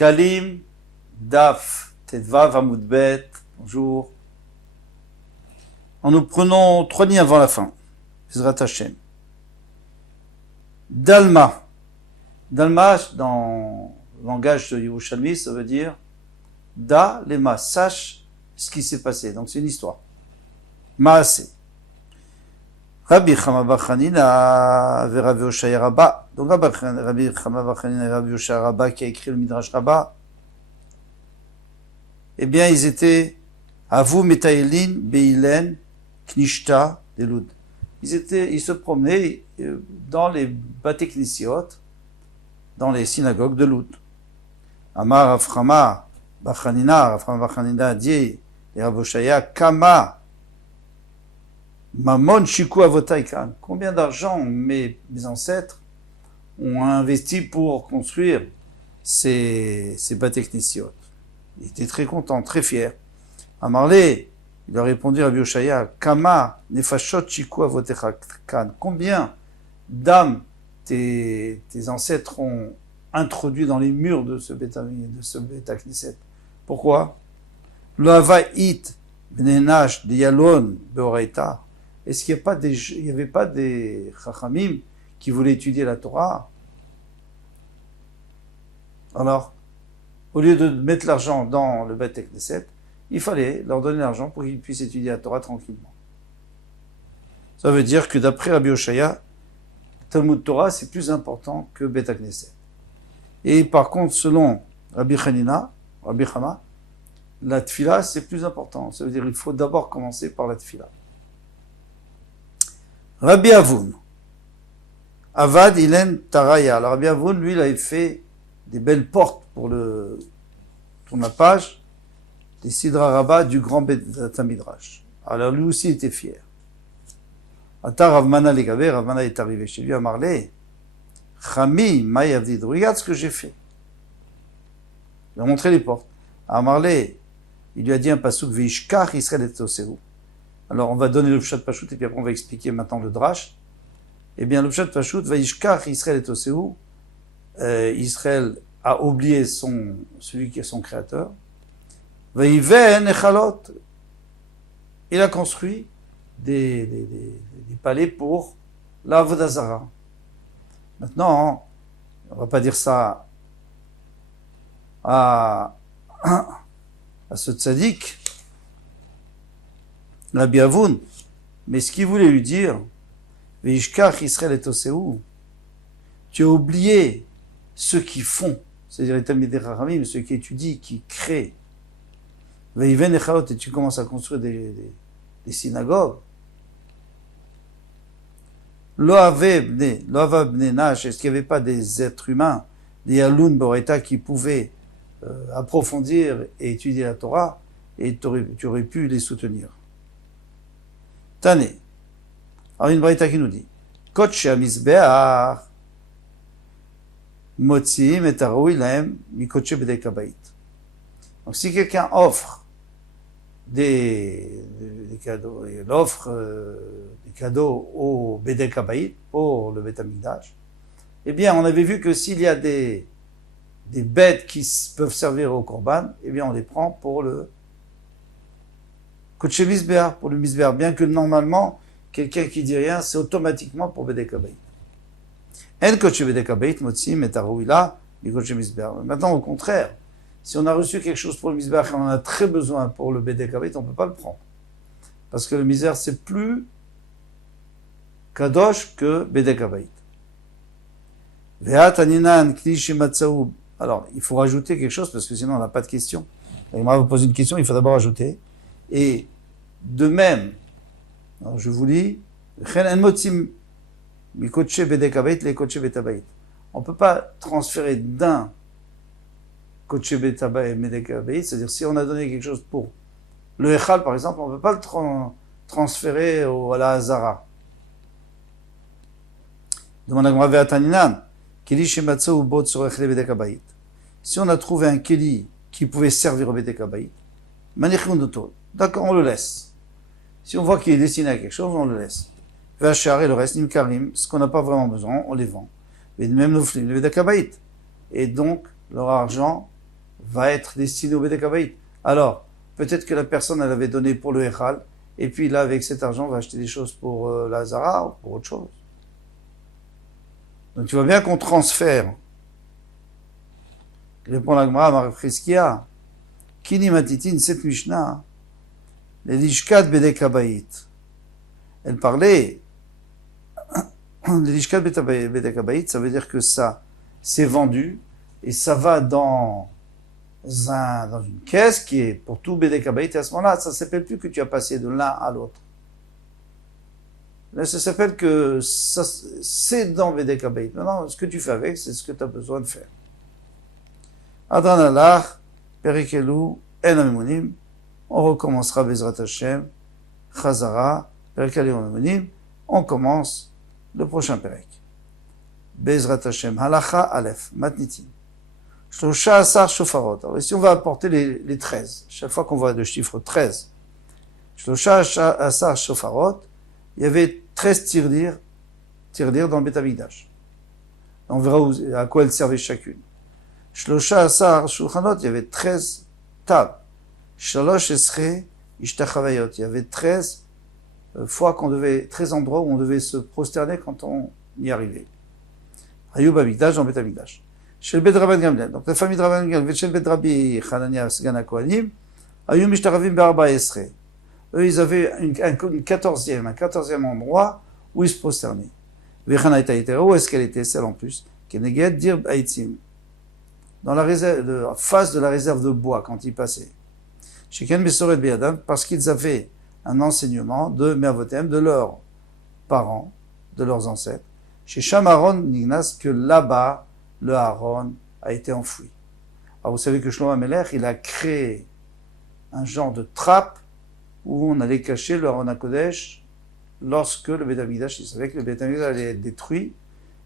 Shkalim, Daf, Tedvav, Amoudbet, bonjour. En nous prenons 3 lignes avant la fin. Bezrat Hashem. Dalma. Dalma, dans le langage de Yerushalmi, ça veut dire Da, lema, sache ce qui s'est passé. Donc c'est une histoire. Maaseh. Rabbi Chama bar Chanina et Rabbi Oshaya Rabba. Donc Rabbi Chama bar Chanina et Rabbi Oshaya Rabba qui a écrit le Midrash Rabba, eh bien ils étaient Avu Metaelin Beilen Knishta Delud. Ils se promenaient dans les Bate Knisiot, dans les synagogues de Lud. Amar Rav Chama bar Chanina a dit et Rabbi Oshaya Kama Mamon Shiku Avotaikan. Combien d'argent mes ancêtres ont investi pour construire ces Bate Knisiot? Il était très content, très fier. Amarlé, il a répondu à Rabbi Oshaya, Kama Nefashot Shiku Avotaikan. Combien d'âmes tes ancêtres ont introduit dans les murs de ce Beta Knesset? Pourquoi? Lo Havait Benenash de Yalon Beoreita. Est-ce qu'il n'y avait pas des Chachamim qui voulaient étudier la Torah? Alors, au lieu de mettre l'argent dans le Beit Knesset, il fallait leur donner l'argent pour qu'ils puissent étudier la Torah tranquillement. Ça veut dire que d'après Rabbi Oshaya, Talmud Torah c'est plus important que Beit Knesset. Et par contre, selon Rabbi Chanina, Rabbi Chama, la Tfila c'est plus important. Ça veut dire qu'il faut d'abord commencer par la Tfila. Rabbi Avoun, Avad Ilen Taraya. Alors Rabbi Avoun, lui, il avait fait des belles portes pour tourne la page, des Sidra Rabbah du grand Beit Midrash. Alors lui aussi était fier. Ata Ravmana Legabe, Ravmana est arrivé chez lui à Marley. Chami Mayavdid, regarde ce que j'ai fait. Il a montré les portes. À Marley, il lui a dit un pasuk Vishkar Israël et Tosehu. Alors, on va donner le Pshat Pashut et puis après on va expliquer maintenant le Drash. Eh bien, le Pshat Pashut, Vaishkar Israël et Tosehu. Israël a oublié celui qui est son créateur. Vaiven Echalot. Il a construit des palais pour la Vodazara. Maintenant, on va pas dire ça à ce tzaddik, Rabbi Avoun, mais ce qu'il voulait lui dire, Veishkach Israël et Tosehu, tu as oublié ceux qui font, c'est-à-dire les Talmidei Chachamim, ceux qui étudient, qui créent. Veiven Echalot, et tu commences à construire des synagogues. Lo Hava Bnei Nash, est-ce qu'il n'y avait pas des êtres humains, des Yalun Boreta qui pouvaient approfondir et étudier la Torah, et tu aurais pu les soutenir. Tane. Alors une braïta qui nous dit, Kodesh HaMizbeach Motzim et Haroui Lahem Mikodesh Bedek Habayit. Donc si quelqu'un offre des cadeaux, il offre des cadeaux au Bedek Habayit, pour le Beit HaMikdash, eh bien on avait vu que s'il y a des bêtes qui peuvent servir au Korban, eh bien on les prend pour le Kodesh Mizbeach, pour le Mizbeach, bien que normalement, quelqu'un qui dit rien, c'est automatiquement pour Bedek Habayit. En Kodesh Bedek Habayit, Motzim et Haroui-la, du Kodesh Mizbeach. Maintenant, au contraire, si on a reçu quelque chose pour le Mizbeach et on en a très besoin pour le Bedek Habayit, on ne peut pas le prendre. Parce que le Mizbeach, c'est plus Kadosh que Bedek Habayit. Ve'at aninan kli shimatzaou. Alors, il faut rajouter quelque chose parce que sinon on n'a pas de question. Il m'a posé une question, il faut d'abord ajouter. Et de même, alors je vous lis, on ne peut pas transférer d'un Kodesh Bedek Habayit, c'est-à-dire si on a donné quelque chose pour le Echal par exemple, on ne peut pas le transférer à la Hazara. Demande à Gmara Ve'ataninan. Si on a trouvé un keli qui pouvait servir au Bedek Habayit, d'accord, on le laisse. Si on voit qu'il est destiné à quelque chose, on le laisse. Vachar et le reste, Nimkarim, ce qu'on n'a pas vraiment besoin, on les vend. Mais même nos flims, le Bedek Habayit. Et donc, leur argent va être destiné au Bedek Habayit. Alors, peut-être que la personne, elle avait donné pour le Echal, et puis là, avec cet argent, on va acheter des choses pour la Zara ou pour autre chose. Donc tu vois bien qu'on transfère. Répond la Gemara, Mar Friskia, Kini Matitin, cette Mishnah, les Lishkat Bedek Habayit. Elle parlait, les Lishkat Bedek Habayit, ça veut dire que ça, c'est vendu, et ça va dans une caisse qui est pour tout Bedek Habayit, et à ce moment-là, ça ne s'appelle plus que tu as passé de l'un à l'autre. Là, ça s'appelle que ça, c'est dans Bedek Habayit. Maintenant, ce que tu fais avec, c'est ce que tu as besoin de faire. Adran Alach, Perikelu, En Amemonim, on recommencera Bezrat Hashem, Chazara, Perikelu En Amemonim, on commence le prochain Perek. Bezrat Hashem, Halacha Aleph, Matnitin. Shlosha Asar Shofarot. Alors ici, on va apporter les 13. Chaque fois qu'on voit le chiffre 13. Shlosha Asar Shofarot, il y avait 13 tirdir dans le Beth Amikdash. On verra à quoi elles servaient chacune. Shlosha Asar Shulchanot, il y avait 13 tables. Shalosh Esre Ishtachavayot, il y avait 13 fois 13 endroits où on devait se prosterner quand on y arrivait. Ayub Amikdash dans le Beth Amikdash. Chez le Bet Rabban Gamliel. Donc la famille de Rabban Gamliel, chez le Bet Rabbi Hanania Sgan Kohanim, Ayub Mishtaravim Be'arba Esre. Eux, ils avaient un 14e endroit où ils se prosternaient. Vechana Itaïtera, où est-ce qu'elle était, celle en plus? Keneged Dirb Aitzim. Dans la face de la réserve de bois, quand ils passaient. Chez Ken Besoret Be'adam, parce qu'ils avaient un enseignement de Mervotem, de leurs parents, de leurs ancêtres. Chez Shamaron Nignas, que là-bas, le Aaron a été enfoui. Alors vous savez que Shlomo HaMelech, il a créé un genre de trappe où on allait cacher le Aaron HaKodesh lorsque le Beth Amikdash, il savait que le Beth Amikdash allait être détruit,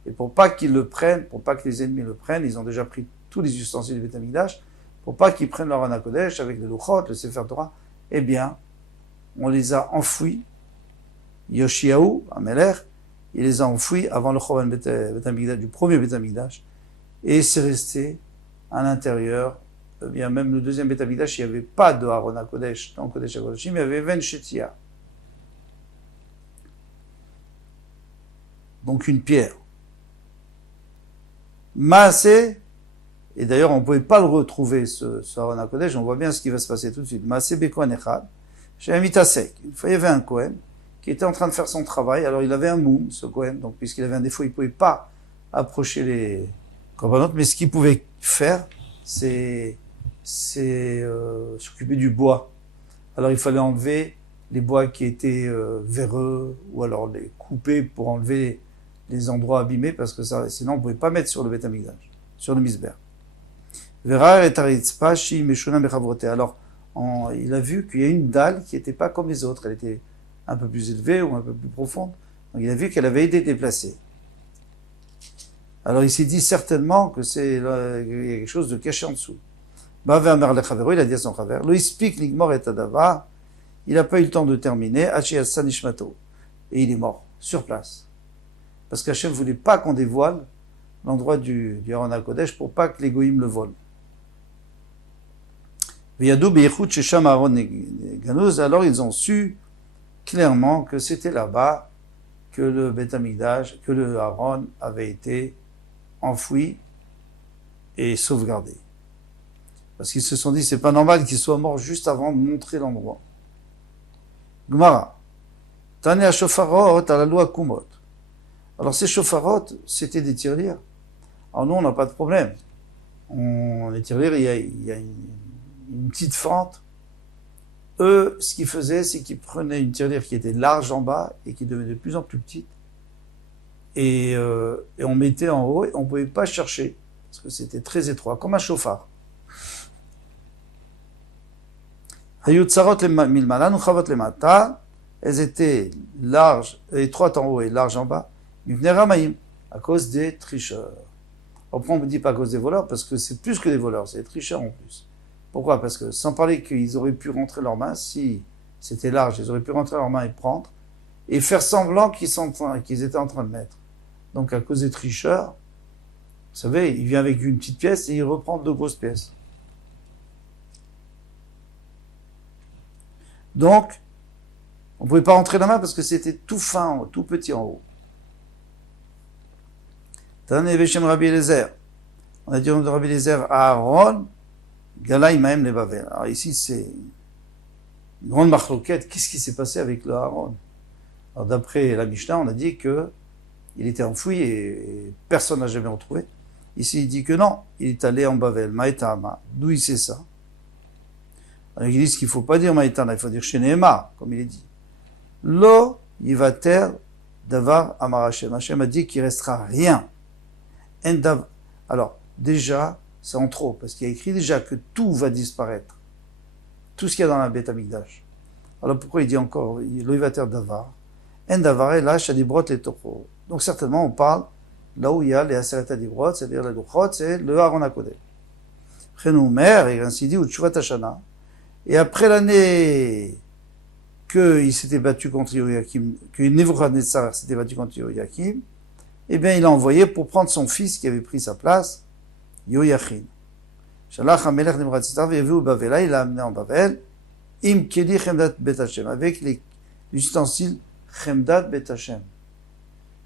et pour pas qu'ils le prennent, pour pas que les ennemis le prennent, ils ont déjà pris tous les ustensiles du Beth Amikdash, pour pas qu'ils prennent le Aaron HaKodesh avec le Luchot, le Sefer Torah, eh bien, on les a enfouis. Yoshiahu, HaMelech, il les a enfouis avant le Chovan Beth Amikdash, du premier Beth Amikdash, et c'est resté à l'intérieur. Eh bien, même le deuxième Beth Amikdash, il n'y avait pas de Aaron HaKodesh dans Kodesh HaKodeshim, il y avait Ven Shetia. Donc une pierre. Maaseh, et d'ailleurs on ne pouvait pas le retrouver, ce Aaron HaKodesh, on voit bien ce qui va se passer tout de suite. Maaseh Bekohen Echad, chez Amitasek. Une fois, il y avait un Kohen qui était en train de faire son travail, alors il avait un moum, ce Kohen, donc puisqu'il avait un défaut, il ne pouvait pas approcher les corbanotes, mais ce qu'il pouvait faire, c'est s'occuper du bois. Alors il fallait enlever les bois qui étaient véreux, ou alors les couper pour enlever les endroits abîmés, parce que ça, sinon on ne pouvait pas mettre sur le Beth Amikdash, sur le Misber. Alors il a vu qu'il y a une dalle qui n'était pas comme les autres, elle était un peu plus élevée ou un peu plus profonde, donc il a vu qu'elle avait été déplacée. Alors il s'est dit certainement que il y a quelque chose de caché en dessous. Il a dit à son chaver, il n'a pas eu le temps de terminer, et il est mort, sur place. Parce qu'Hachem ne voulait pas qu'on dévoile l'endroit du Aaron HaKodesh pour pas que les goïms le volent. Alors ils ont su clairement que c'était là-bas que le Beth Amikdash, que le Aaron avait été enfoui et sauvegardé. Parce qu'ils se sont dit, c'est pas normal qu'il soit mort juste avant de montrer l'endroit. Gemara. Tane Shofarot à la loi Kumot. Alors ces Shofarot, c'était des tirelires. Alors nous, on n'a pas de problème. Les tirelires, il y a une petite fente. Eux, ce qu'ils faisaient, c'est qu'ils prenaient une tirelire qui était large en bas et qui devenait de plus en plus petite. Et on mettait en haut et on ne pouvait pas chercher parce que c'était très étroit, comme un chauffard. Elles étaient larges, étroites en haut et larges en bas, à cause des tricheurs. Après, on ne dit pas à cause des voleurs, parce que c'est plus que des voleurs, c'est des tricheurs en plus. Pourquoi? Parce que sans parler qu'ils auraient pu rentrer leurs mains, si c'était large, ils auraient pu rentrer leurs mains et prendre, et faire semblant qu'ils étaient en train de mettre. Donc à cause des tricheurs, vous savez, il vient avec une petite pièce et il reprend deux grosses pièces. Donc, on ne pouvait pas rentrer la main parce que c'était tout fin, tout petit en haut. Tane Beshem Rabbi Eliezer. On a dit au nom de Rabbi Eliezer à Aaron, Gala Imaem Levavel. Alors ici, c'est une grande marloquette. Qu'est-ce qui s'est passé avec le Aaron? Alors d'après la Mishnah, on a dit que il était enfoui et personne n'a jamais retrouvé. Ici, il dit que non, il est allé en Bavel, Maïtama. D'où il sait ça? Alors ils disent qu'il ne faut pas dire Maïtana, il faut dire Sheneema, comme il est dit. Lo Yivater Davar Amar Hashem. Hashem a dit qu'il ne restera rien. Alors, déjà, c'est en trop, parce qu'il y a écrit déjà que tout va disparaître. Tout ce qu'il y a dans la Beth Amikdash. Alors pourquoi il dit encore Lo Yivater Davar? En Davar, là, Shadibrot et Toro. Donc certainement, on parle là où il y a les Aseret Adibrot, c'est-à-dire les Luchot, c'est le Aaron HaKodesh. Chenoumer, et ainsi dit, ou Tshuvat Hashana. Et après l'année qu'il s'était battu contre Yoyakim, que Nebuchadnezzar s'était battu contre Yoyakim, eh bien, il a envoyé pour prendre son fils qui avait pris sa place, Yoyachin. Shalach HaMelech Nebuchadnezzar, Ve'yavu Bavela, il l'a amené en Bavel, Im Keli Chemdat Bet Hashem, avec les ustensiles Chemdat Bet Hashem.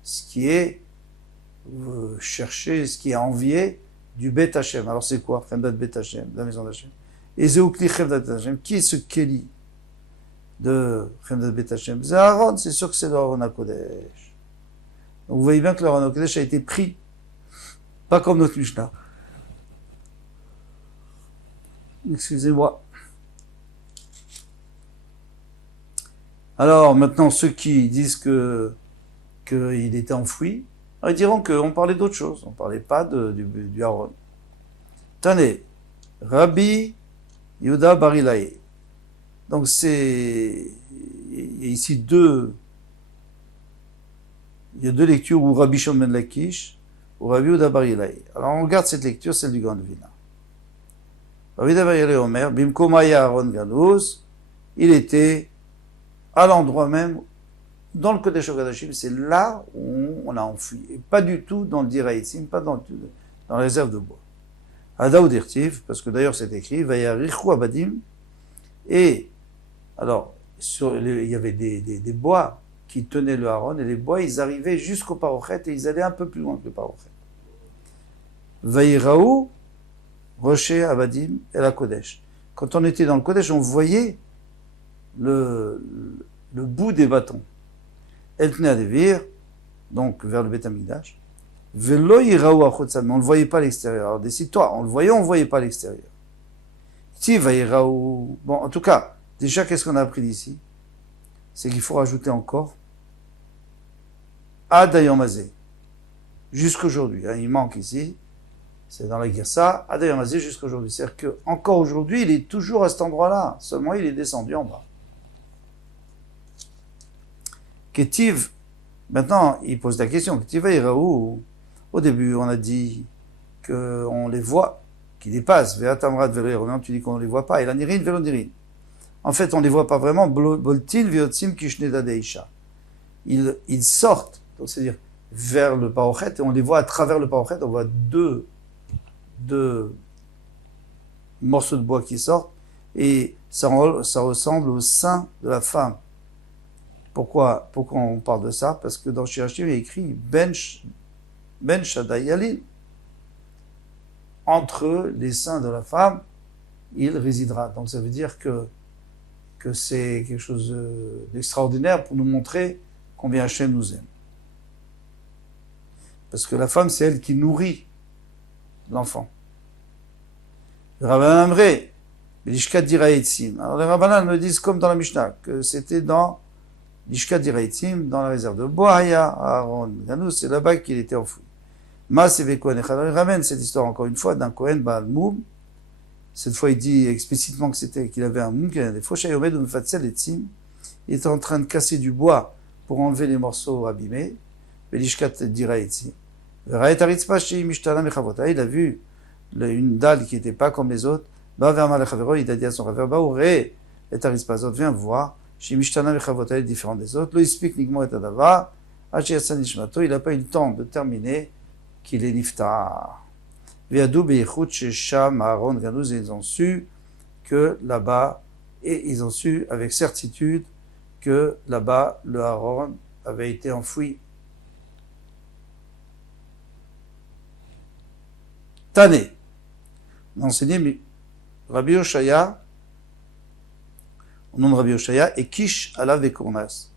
Ce qui est chercher, ce qui est envié du Bet Hashem. Alors c'est quoi? Chemdat Bet Hashem, la maison d'Hashem. Et Zeoukli Chemdat Bet Hashem. Qui est ce Keli de Chemdat Bet Hashem? C'est Aaron, c'est sûr que c'est le Aaron HaKodesh. Donc vous voyez bien que le Aaron HaKodesh a été pris, pas comme notre Mishnah. Excusez-moi. Alors maintenant, ceux qui disent qu'il était enfoui, ils diront qu'on parlait d'autre chose, on ne parlait pas du Aaron. Tenez, Rabbi Yehuda Bar Ilaï. Donc il y a ici il y a deux lectures, ou Rabbi Shimon ben Lakish, ou Rabbi Yehuda Bar Ilaï. Alors on regarde cette lecture, celle du Grand Vina. Rabbi Yehuda Bar Ilaï Omer, Bimkomaya Aaron Ganouz, il était à l'endroit même, dans le Kodesh HaKodashim, c'est là où on a enfoui, et pas du tout dans le Diraïtzim, pas dans la réserve de bois. Adaoud Irtiv, parce que d'ailleurs c'est écrit, Vayarichu Abadim, et alors il y avait des bois qui tenaient le Aaron, et les bois ils arrivaient jusqu'au Parochet, et ils allaient un peu plus loin que le Parochet. Vayiraou, Rocher Abadim et la Kodesh. Quand on était dans le Kodesh, on voyait le bout des bâtons. Eltne Adevir, donc vers le Beth Amikdash, Velo Yiraou Achotzam, mais on ne le voyait pas à l'extérieur. Alors décide-toi, on ne voyait pas à l'extérieur. Si Vayiraou, bon, en tout cas, déjà, qu'est-ce qu'on a appris d'ici? C'est qu'il faut rajouter encore Adayomazé, jusqu'aujourd'hui. Hein, il manque ici, c'est dans la Girsa, Adayomazé jusqu'aujourd'hui. C'est-à-dire qu'encore aujourd'hui, il est toujours à cet endroit-là, seulement il est descendu en bas. Ketiv, maintenant, il pose la question, Ketiva Iraou, au début, on a dit qu'on les voit, qui dépassent, Veatamrad Velo, tu dis qu'on ne les voit pas, et la Nirin, Velo Nirin. En fait, on ne les voit pas vraiment, Boltin, Viotzim, Kishneda Deisha. Ils sortent, donc c'est-à-dire vers le Parochet, et on les voit à travers le Parochet, on voit deux morceaux de bois qui sortent, et ça ressemble au sein de la femme. Pourquoi on parle de ça? Parce que dans Shirachim, il y a écrit Ben Shaddai Yalil. Entre les seins de la femme, il résidera. Donc ça veut dire que c'est quelque chose d'extraordinaire pour nous montrer combien Hachem nous aime. Parce que la femme, c'est elle qui nourrit l'enfant. Le Rabbanan Amré, l'Ishkat Diraïtzim. Alors les Rabbanan me disent comme dans la Mishnah, que c'était dans l'Ishkat Diraïtzim, dans la réserve de Boaya, Aaron Ganous, c'est là-bas qu'il était enfoui. Mas et Kohen Echad. Il ramène cette histoire encore une fois d'un Kohen Baal Moum. Cette fois, il dit explicitement qu'il avait un Moum, qu'il avait des Foshay Omed ou Mefatzel et Tzim. Il était en train de casser du bois pour enlever les morceaux abîmés. L'Ishkat Diraïtzim. Il a vu une dalle qui n'était pas comme les autres. Il a dit à son frère, et Aritzpazot, viens voir. Il est différent des autres. Il n'a pas eu le temps de terminer qu'il est niftar. Ils ont su que là-bas, Et ils ont su avec certitude que là-bas, le Aaron avait été enfoui. Tané. On a enseigné Rabbi Oshaya, au nom de Rabbi Oshaya, et Kish Alav et Kournas.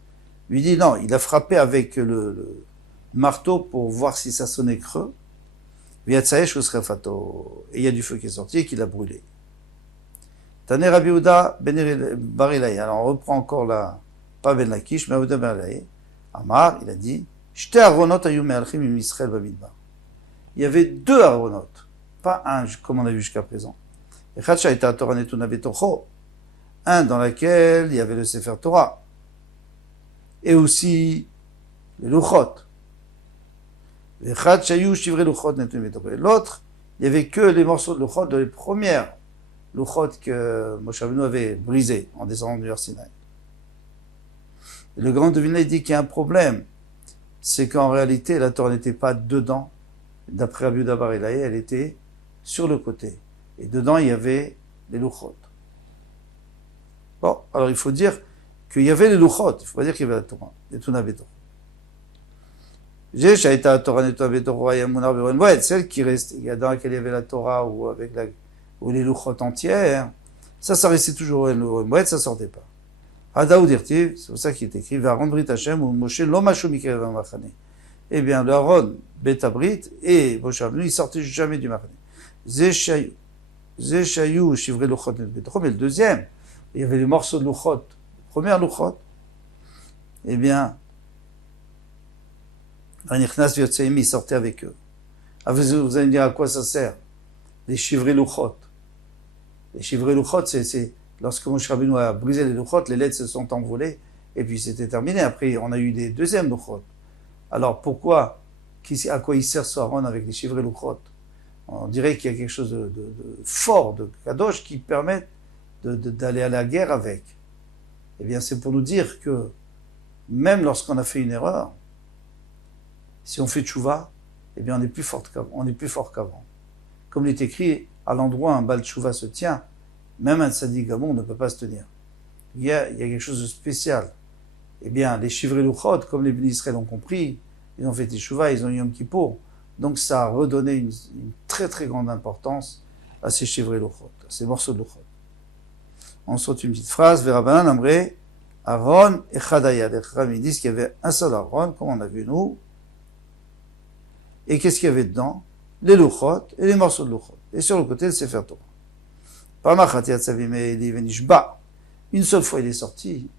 Lui dit non, il a frappé avec le marteau pour voir si ça sonnait creux. Et il y a du feu qui est sorti et qui l'a brûlé. Tané Rabbi Uda Ben Barilay. Alors on reprend encore la, pas Ben Lakish, mais Uda Barilay. Amar, il a dit, Shte Aronot ayum me'alchim im Israël bamidbar. Il y avait deux Aronot, pas un, comme on a vu jusqu'à présent. Echad shayta Torah netuna betocho. Un dans lequel il y avait le Sefer Torah. Et aussi les Luchot. L'autre, il n'y avait que les morceaux de Luchot de les premières Luchot que Moshe Rabbeinu avait brisées en descendant du Sinaï. Le grand devineur dit qu'il y a un problème. C'est qu'en réalité, la Torah n'était pas dedans. D'après Rabbi Yehuda bar Elaï, elle était sur le côté. Et dedans, il y avait les Luchot. Bon, alors il faut dire qu'il y avait les Luchot. Il ne faut pas dire qu'il y avait la Torah. Les Tunabetor. Celle qui restait, dans laquelle il y avait la Torah ou avec ou les Luchot entières, ça restait toujours au Moed, ça sortait pas. Hadaoud Irtiv, c'est pour ça qu'il est écrit, Varon Brit Hashem ou Moshe Lomashu Mikev Machane. Eh bien, le Aaron Bet Abrit et Moshe Rabbeinu, ils sortaient jamais du Machane. Zeshayou Shivrei Luchot Netbetro, mais le deuxième, il y avait les morceaux de Luchot, première Luchot, eh bien, il sortait avec eux. Vous allez me dire à quoi ça sert? Les Shivrei Luchot. Les Shivrei Luchot, c'est lorsque Moshe Rabbeinu a brisé les Luchot, les lettres se sont envolées, et puis c'était terminé. Après, on a eu des deuxièmes Luchot. Alors pourquoi, à quoi il sert ce Aaron avec les Shivrei Luchot? On dirait qu'il y a quelque chose de fort, de kadosh, qui permet d'aller à la guerre avec. Eh bien, c'est pour nous dire que, même lorsqu'on a fait une erreur, si on fait tchouva, eh bien, on est plus fort qu'avant. Comme il est écrit, à l'endroit où un bal tchouva se tient, même un tzaddik gamon ne peut pas se tenir. Il y a quelque chose de spécial. Eh bien, les Shivrei Luchot, comme les bénis Israël ont compris, ils ont fait tchouva, ils ont eu Yom Kippour. Donc, ça a redonné une très très grande importance à ces Shivrei Luchot, à ces morceaux de Luchot. On saute une petite phrase, Verabanan Amré, Aaron et Chadaya. Les Chachamim disent qu'il y avait un seul Aaron, comme on a vu nous. Et qu'est-ce qu'il y avait dedans? Les Luchot et les morceaux de Luchot. Et sur le côté, le Sefer Torah. Une seule fois, il est sorti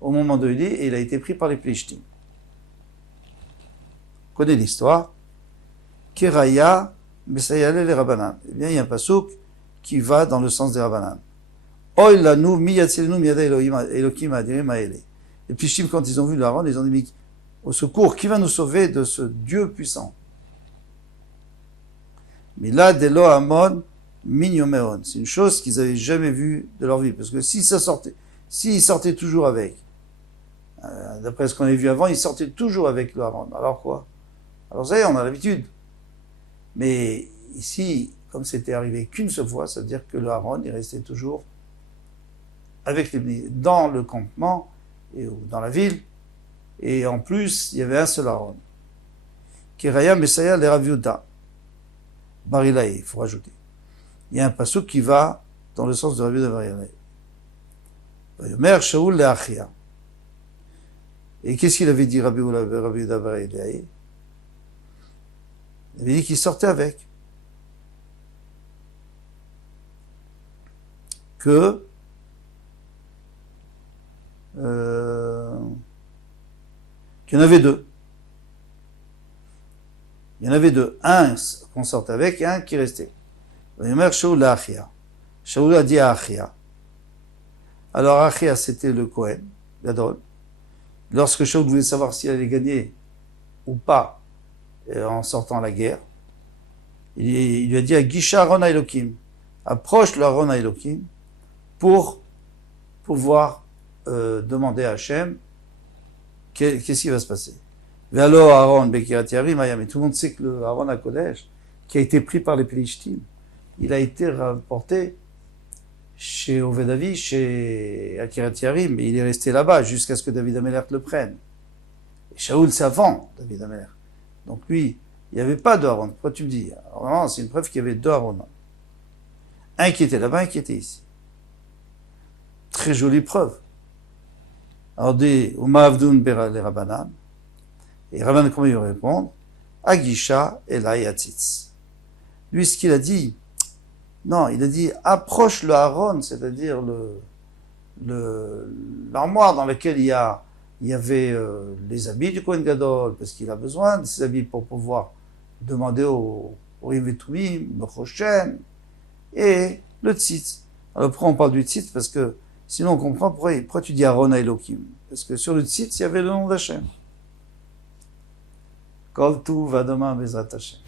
au moment de Eli et il a été pris par les Plishtim. On connaît l'histoire. Keraya, Mesayale les Rabbanan. Eh bien, il y a un pasouk qui va dans le sens des Rabbanan. Oy lanu miyatzilenu miyada Elokim adirim haele. Les Plishtim, quand ils ont vu l'Aaron, ils ont dit, au secours, qui va nous sauver de ce Dieu puissant? Mais là, Delo Amon, Minyomeon. C'est une chose qu'ils n'avaient jamais vue de leur vie. Parce que s'ils sortaient toujours avec, d'après ce qu'on a vu avant, ils sortaient toujours avec le Aaron. Alors quoi? Alors ça y est, on a l'habitude. Mais ici, comme c'était arrivé qu'une seule fois, ça veut dire que le Aaron, il restait toujours avec dans le campement, et dans la ville. Et en plus, il y avait un seul Aaron. Keraya Messaya le Rav Yehuda bar Elaï, il faut rajouter. Il y a un passouk qui va dans le sens de Rav Yehuda bar Elaï. Vayomer Shaoul le Achia. Et qu'est-ce qu'il avait dit Rav Yehuda bar Elaï? Il avait dit qu'il sortait avec. Que qu'il y en avait deux. Il y en avait deux. Un qu'on sortait avec et un qui restait. Shaoul a dit à Achia. Alors Achia, c'était le Kohen, Gadol. Lorsque Shaoul voulait savoir s'il allait gagner ou pas en sortant à la guerre, il lui a dit à Gisha Aaron Elokim, approche le Aaron Elokim pour pouvoir demander à Hachem qu'est-ce qui va se passer. Mais alors Aaron Bekirat Yarim, mais tout le monde sait que le Aaron à Kodesh, qui a été pris par les Plishtim, il a été rapporté chez Ovedavi, chez Akirat Yarim, et il est resté là-bas jusqu'à ce que David Amelech le prenne. Et Shaoul, c'est avant David Amelech. Donc lui, il n'y avait pas de Aaron. Pourquoi tu me dis? Alors vraiment, c'est une preuve qu'il y avait deux Aaron. Un qui était là-bas, un qui était ici. Très jolie preuve. Alors dit, Uma Avdun Bera le Rabbanan. Et Rabbanan, comment il va répondre? Agisha Elai Atzitz. Lui, ce qu'il a dit, non, il a dit, approche le Aaron, c'est-à-dire l'armoire dans laquelle il y avait les habits du Kohen Gadol, parce qu'il a besoin de ces habits pour pouvoir demander au Rivetumim, le Choshen, et le Tzitz. Alors pourquoi on parle du Tzitz? Parce que sinon on comprend pourquoi tu dis Aaron à Elohim. Parce que sur le Tzitz, il y avait le nom d'Hachem. Kol tu va demain Bezrat Hashem.